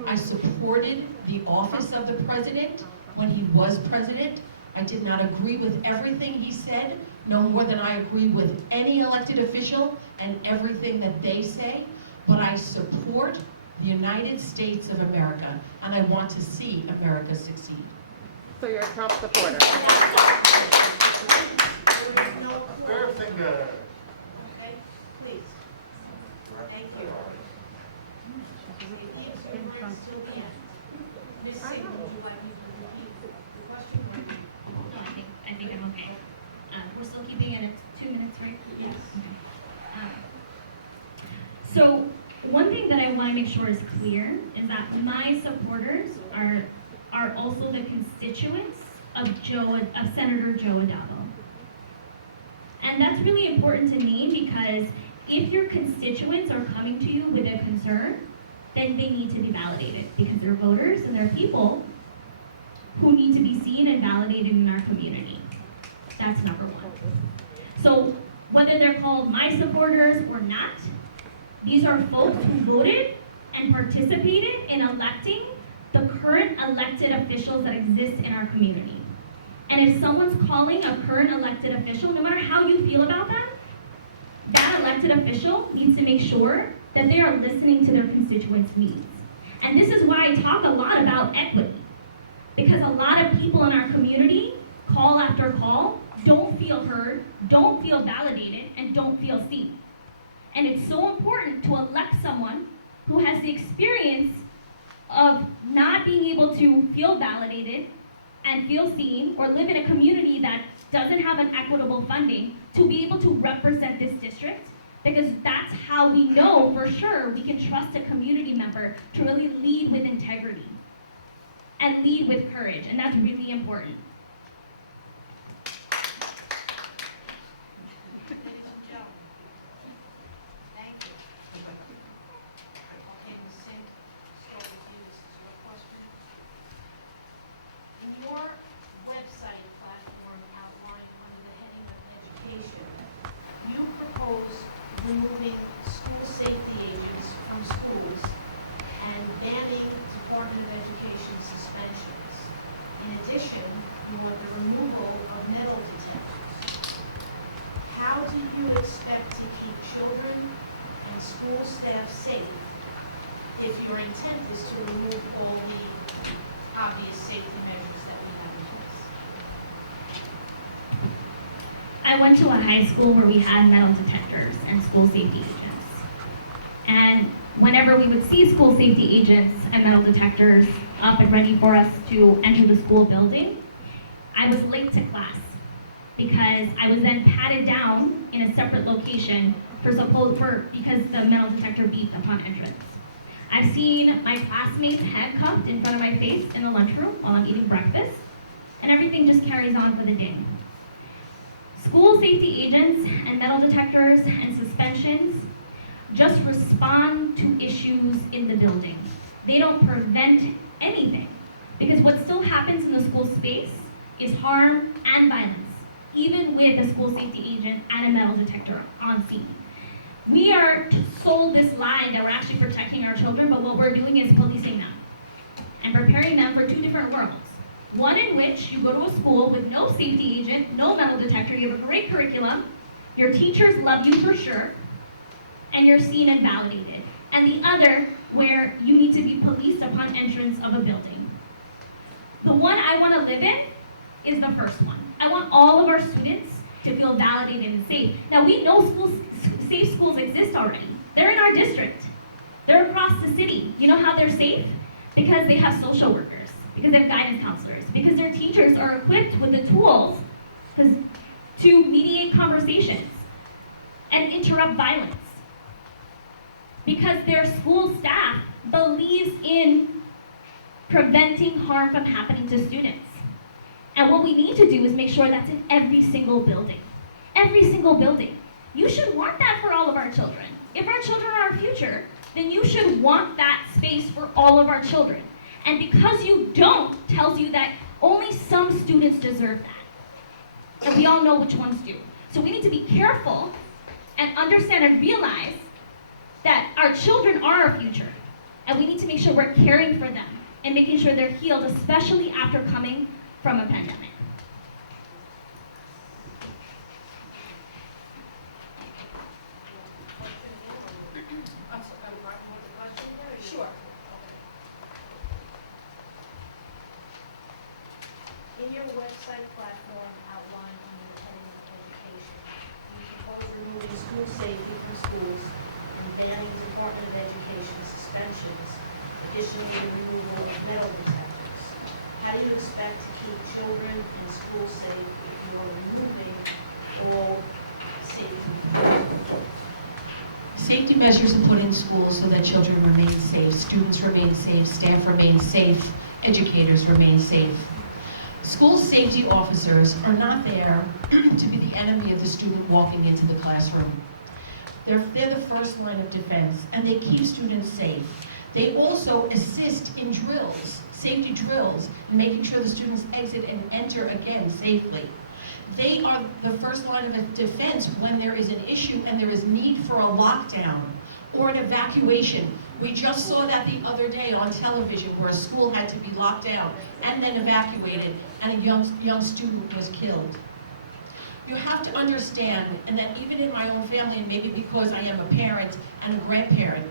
I supported the office of the president when he was president. I did not agree with everything he said, no more than I agree with any elected official and everything that they say, but I support the United States of America, and I want to see America succeed. So you're a Trump supporter. Fair finger. Okay, please. Thank you. Ms. Singh, would you like me to repeat the question? No, I think I'm okay. We're still keeping it at 2 minutes, right? Yes. So one thing that I want to make sure is clear is that my supporters are also the constituents of Senator Joe Adamo. And that's really important to name because if your constituents are coming to you with a concern, then they need to be validated because they're voters and they're people who need to be seen and validated in our community. That's number one. So whether they're called my supporters or not, these are folks who voted and participated in electing the current elected officials that exist in our community. And if someone's calling a current elected official, no matter how you feel about them, that elected official needs to make sure that they are listening to their constituents' needs. And this is why I talk a lot about equity. Because a lot of people in our community, call after call, don't feel heard, don't feel validated, and don't feel seen. And it's so important to elect someone who has the experience of not being able to feel validated and feel seen or live in a community that doesn't have an equitable funding to be able to represent this district, because that's how we know for sure we can trust a community member to really lead with integrity and lead with courage, and that's really important. Ladies and gentlemen, thank you. Okay, Ms. Singh, start with you. This is your question. In your website platform outlined under the heading of education, you propose removing school safety agents from schools and banning Department of Education suspensions. In addition, you want the removal of metal detectors. How do you expect to keep children and school staff safe if your intent is to remove all the obvious safety measures that we have in place? I went to a high school where we had metal detectors and school safety agents. And whenever we would see school safety agents and metal detectors up and ready for us to enter the school building, I was late to class because I was then patted down in a separate location because the metal detector beeped upon entrance. I've seen my classmates handcuffed in front of my face in the lunchroom while I'm eating breakfast, and everything just carries on for the day. School safety agents and metal detectors and suspensions just respond to issues in the building. They don't prevent anything, because what still happens in the school space is harm and violence, even with a school safety agent and a metal detector on scene. We are sold this lie that we're actually protecting our children, but what we're doing is policing them and preparing them for two different worlds. One in which you go to a school with no safety agent, no metal detector, you have a great curriculum, your teachers love you for sure, and you're seen and validated. And the other where you need to be policed upon entrance of a building. The one I want to live in is the first one. I want all of our students to feel validated and safe. Now we know safe schools exist already. They're in our district. They're across the city. You know how they're safe? because they have social workers, because they have guidance counselors, because their teachers are equipped with the tools to mediate conversations and interrupt violence. Because their school staff believes in preventing harm from happening to students. And what we need to do is make sure that's in every single building. Every single building. You should want that for all of our children. If our children are our future, then you should want that space for all of our children. And because you don't, tells you that only some students deserve that. And we all know which ones do. So we need to be careful and understand and realize that our children are our future. And we need to make sure we're caring for them and making sure they're healed, especially after coming from a pandemic. Sure. In your website platform outlined under the heading of education, you propose removing school safety from schools and banning the Department of Education suspensions, additionally the removal of metal detectors. How do you expect to keep children and schools safe if you are removing all safety? Safety measures are put in schools so that children remain safe, students remain safe, staff remain safe, educators remain safe. School safety officers are not there to be the enemy of the student walking into the classroom. They're the first line of defense, and they keep students safe. They also assist in drills, safety drills, making sure the students exit and enter again safely. They are the first line of defense when there is an issue and there is need for a lockdown or an evacuation. We just saw that the other day on television where a school had to be locked down and then evacuated and a young student was killed. You have to understand, and that even in my own family, and maybe because I am a parent and a grandparent,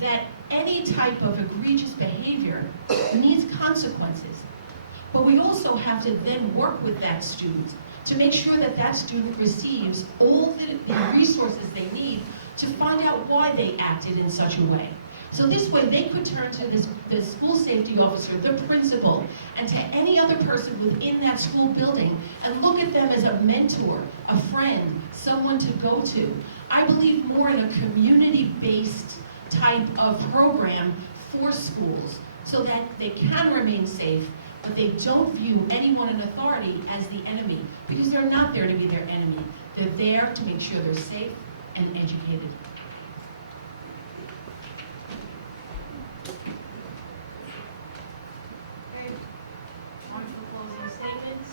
that any type of egregious behavior needs consequences. But we also have to then work with that student to make sure that that student receives all the resources they need to find out why they acted in such a way. So this way they could turn to the school safety officer, the principal, and to any other person within that school building and look at them as a mentor, a friend, someone to go to. I believe more in a community-based type of program for schools so that they can remain safe, but they don't view anyone in authority as the enemy, because they're not there to be their enemy. They're there to make sure they're safe and educated. Okay, on for closing statements.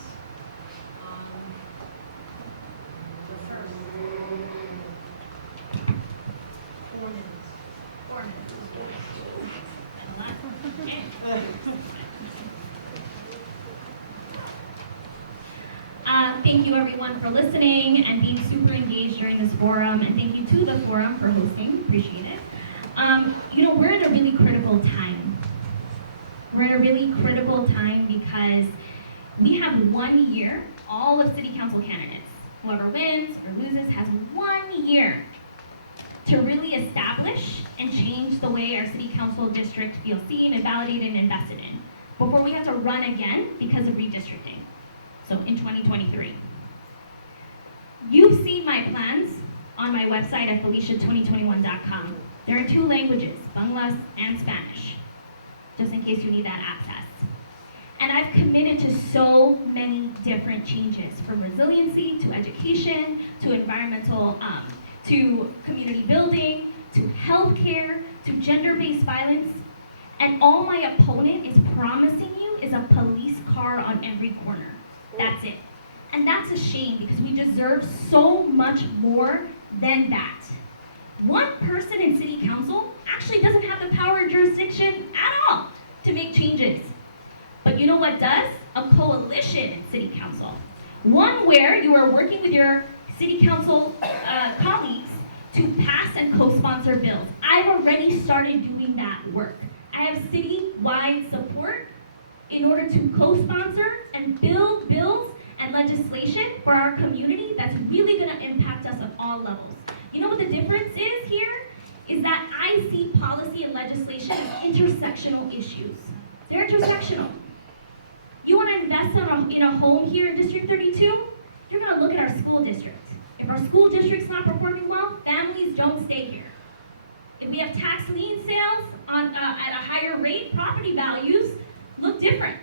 The first. 4 minutes. 4 minutes. And the last one. Thank you everyone for listening and being super engaged during this forum, and thank you to the forum for hosting, appreciate it. We're in a really critical time. We're in a really critical time because we have 1 year, all of city council candidates, whoever wins or loses has 1 year to really establish and change the way our city council district feels seen and validated and invested in before we have to run again because of redistricting. So in 2023. You've seen my plans on my website at felicia2021.com. They're in 2 languages, Bangla and Spanish, just in case you need that access. And I've committed to so many different changes, from resiliency to education, to environmental, to community building, to healthcare, to gender-based violence. And all my opponent is promising you is a police car on every corner. That's it. And that's a shame because we deserve so much more than that. One person in city council actually doesn't have the power or jurisdiction at all to make changes. But you know what does? A coalition in city council. One where you are working with your city council colleagues to pass and co-sponsor bills. I've already started doing that work. I have city-wide support in order to co-sponsor and build bills and legislation for our community that's really going to impact us on all levels. You know what the difference is here? Is that I see policy and legislation as intersectional issues. They're intersectional. You want to invest in a home here in District 32? You're going to look at our school district. If our school district's not performing well, families don't stay here. If we have tax lien sales at a higher rate, property values look different.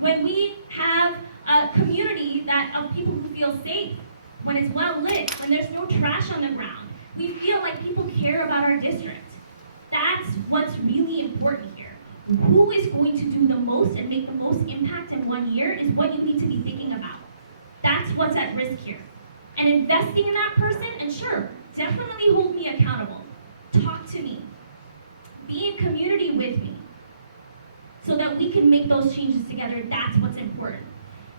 When we have a community of people who feel safe, when it's well lit, when there's no trash on the ground, we feel like people care about our district. That's what's really important here. Who is going to do the most and make the most impact in 1 year is what you need to be thinking about. That's what's at risk here. And investing in that person, and sure, definitely hold me accountable. Talk to me. Be in community with me so that we can make those changes together. That's what's important.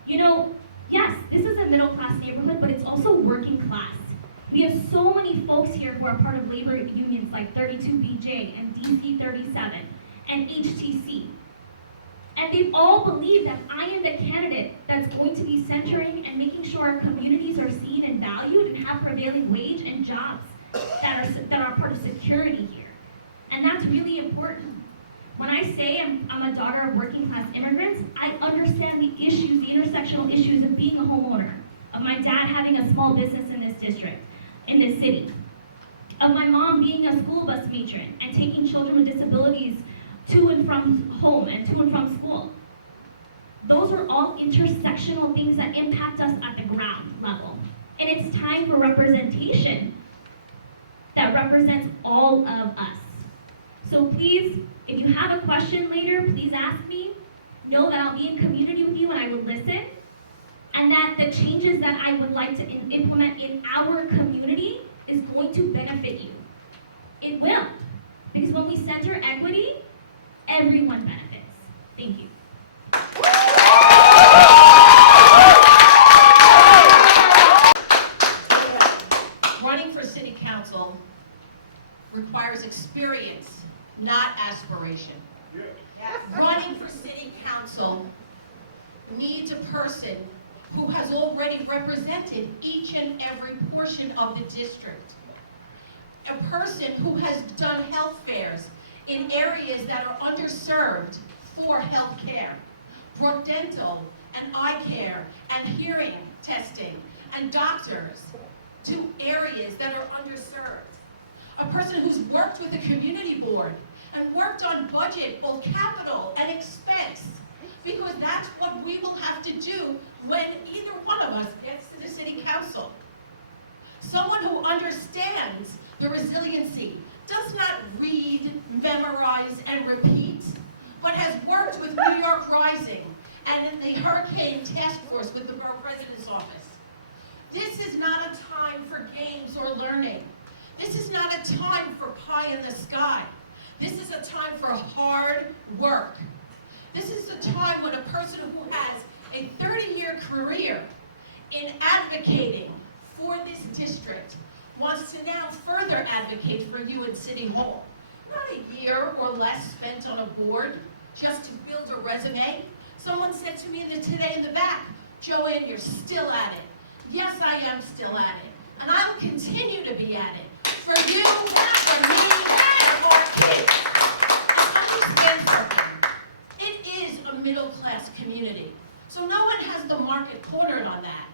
You know, yes, this is a middle-class neighborhood, but it's also working class. We have so many folks here who are part of labor unions like 32BJ and DC 37 and HTC. And they all believe that I am the candidate that's going to be centering and making sure our communities are seen and valued and have prevailing wage and jobs that are part of security here. And that's really important. When I say I'm a daughter of working class immigrants, I understand the issues, the intersectional issues of being a homeowner, of my dad having a small business in this district, in this city, of my mom being a school bus matron and taking children with disabilities to and from home and to and from school. Those are all intersectional things that impact us at the ground level. And it's time for representation that represents all of us. So please, if you have a question later, please ask me. Know that I'll be in community with you and I will listen. And that the changes that I would like to implement in our community is going to benefit you. It will. Because when we center equity, everyone benefits. Thank you. Running for city council requires experience, not aspiration. Running for city council needs a person who has already represented each and every portion of the district. A person who has done health fairs in areas that are underserved for health care, brought dental and eye care and hearing testing and doctors to areas that are underserved. A person who's worked with the community board and worked on budget, both capital and expense, because that's what we will have to do when either one of us gets to the city council. Someone who understands the resiliency, does not read, memorize, and repeat, but has worked with New York Rising and in the Hurricane Task Force with the Borough President's Office. This is not a time for games or learning. This is not a time for pie in the sky. This is a time for hard work. This is a time when a person who has a 30-year career in advocating for this district wants to now further advocate for you in City Hall. Not a year or less spent on a board just to build a resume. Someone said to me today in the back, "Joanne, you're still at it." Yes, I am still at it. And I will continue to be at it. For you, for me, for our kids. Understand something. It is a middle-class community. So no one has the market cornered on that.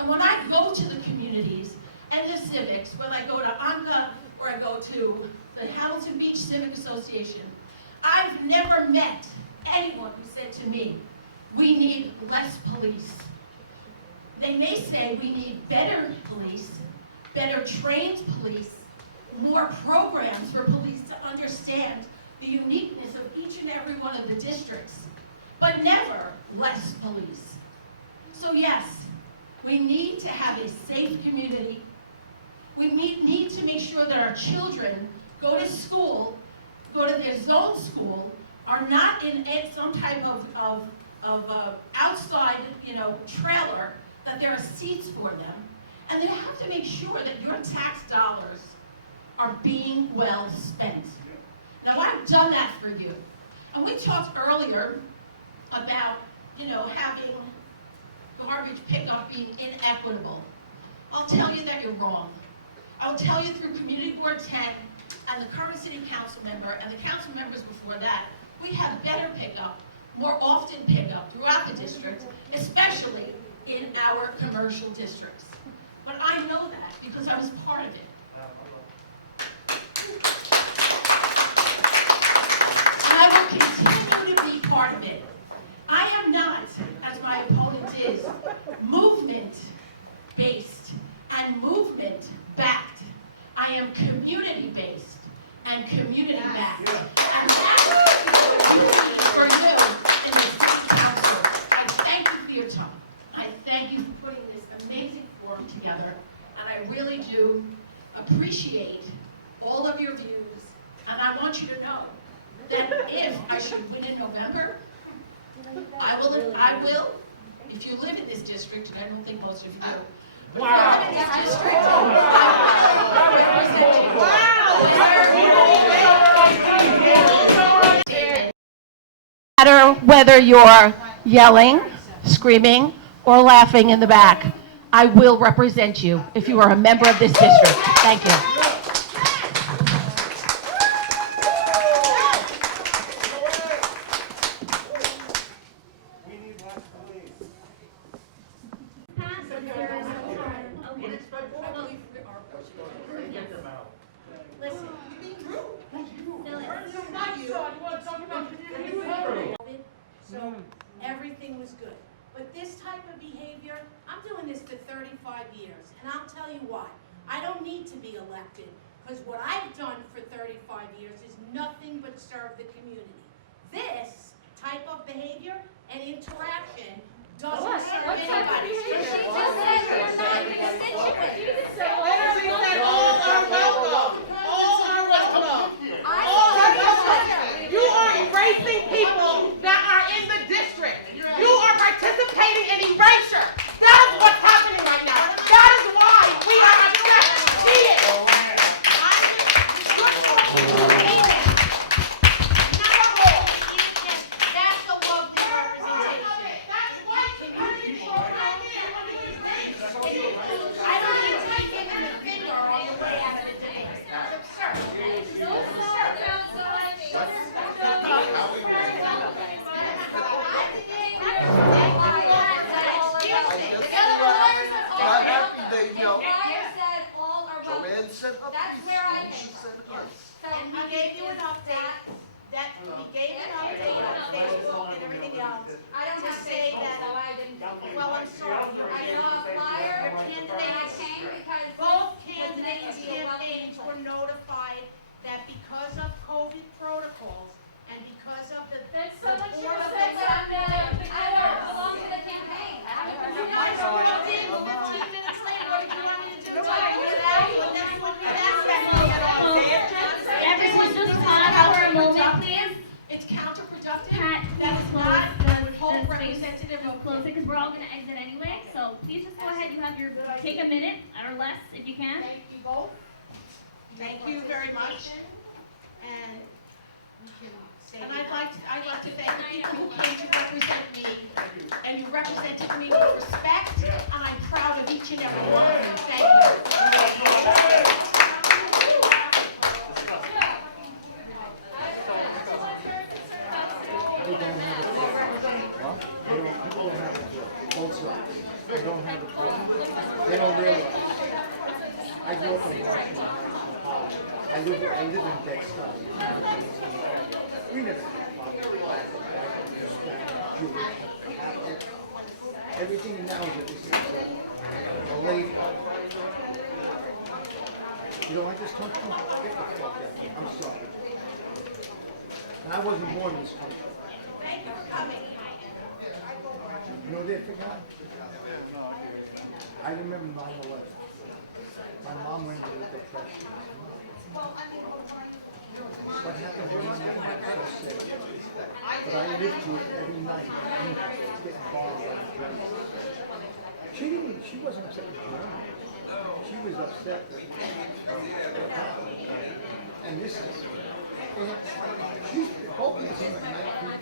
And when I go to the communities and the civics, when I go to ANCA or I go to the Hamilton Beach Civic Association, I've never met anyone who said to me, "We need less police." They may say we need better police, better trained police, more programs for police to understand the uniqueness of each and every one of the districts, but never less police. So yes, we need to have a safe community. We need to make sure that our children go to school, go to their zone school, are not in some type of outside, trailer, that there are seats for them, and they have to make sure that your tax dollars are being well spent. Now, I've done that for you. And we talked earlier about, having garbage pickup being inequitable. I'll tell you that you're wrong. I'll tell you through Community Board 10 and the current city council member and the council members before that, We have better pickup, more often pickup throughout the district, especially in our commercial districts. But I know that because I was part of it. And I will continue to be part of it. I am not, as my opponent is, movement-based and movement-backed. I am community-based and community-backed. And that's for you in the city council. I thank you for your time. I thank you for putting this amazing forum together. And I really do appreciate all of your views. And I want you to know that if I should win in November, I will, if you live in this district, and I don't think most of you do, but if you live in this district, I will represent you. No matter whether you're yelling, screaming, or laughing in the back, I will represent you if you are a member of this district. Thank you. Listen, so everything was good. But this type of behavior, I'm doing this for 35 years, and I'll tell you why. I don't need to be elected, because what I've done for 35 years is nothing but serve the community. This type of behavior and interaction doesn't serve anybody. She just said you're not a constituent. Literally said all are welcome. All are welcome. All are welcome. You are erasing people that are in the district. You are participating in erasure. That is what's happening right now. That is why we are upset. See it. That's the love the representation. That's white people right there. I don't even take him in the finger on the way out of the debate. That's absurd. That's where I came. And he gave you an update, he gave an update on Facebook and everything else. I don't To have say Facebook, that- so I didn't. Well, I'm sorry. I saw a flyer, Your and I candidates, came because. both it was candidates' meant to be a welcome campaigns were place. notified that because of COVID protocols and because of the. That's so the much you Board of said, but I don't Elections- belong to the campaign. You guys walked in 15 minutes later, what did you want me to do? Tell you that? Well, then you would be Everyone just pause for a moment, please. It's counterproductive. Pat, That please is close not the whole space. representative of Close it, because we're all gonna exit anyway, so please just go ahead, you have your, take a minute or less if you can. Thank you both. Thank you very much. And you can say. And I'd like to thank the people who came to represent me, and you represented me with respect, and I'm proud of each and every one of you. Thank you. They don't have a clue. People don't have a clue. Both sides. They don't have a clue. They don't realize. I grew up in Washington Heights in Hollywood. I live in Bed-Stuy. We never had problems. Black, Hispanic, Jewish, Catholic. Everything now is a late. You don't like this country? Get the fuck out. I'm sorry. And I wasn't born in this country. You know what they forgot? I remember 9/11. My mom went into the depression. What happened to me was so sad. But I lived through it every night. Getting bombed by the Germans. She wasn't upset with Germany. She was upset with what happened. And this is, both of us in the 19th.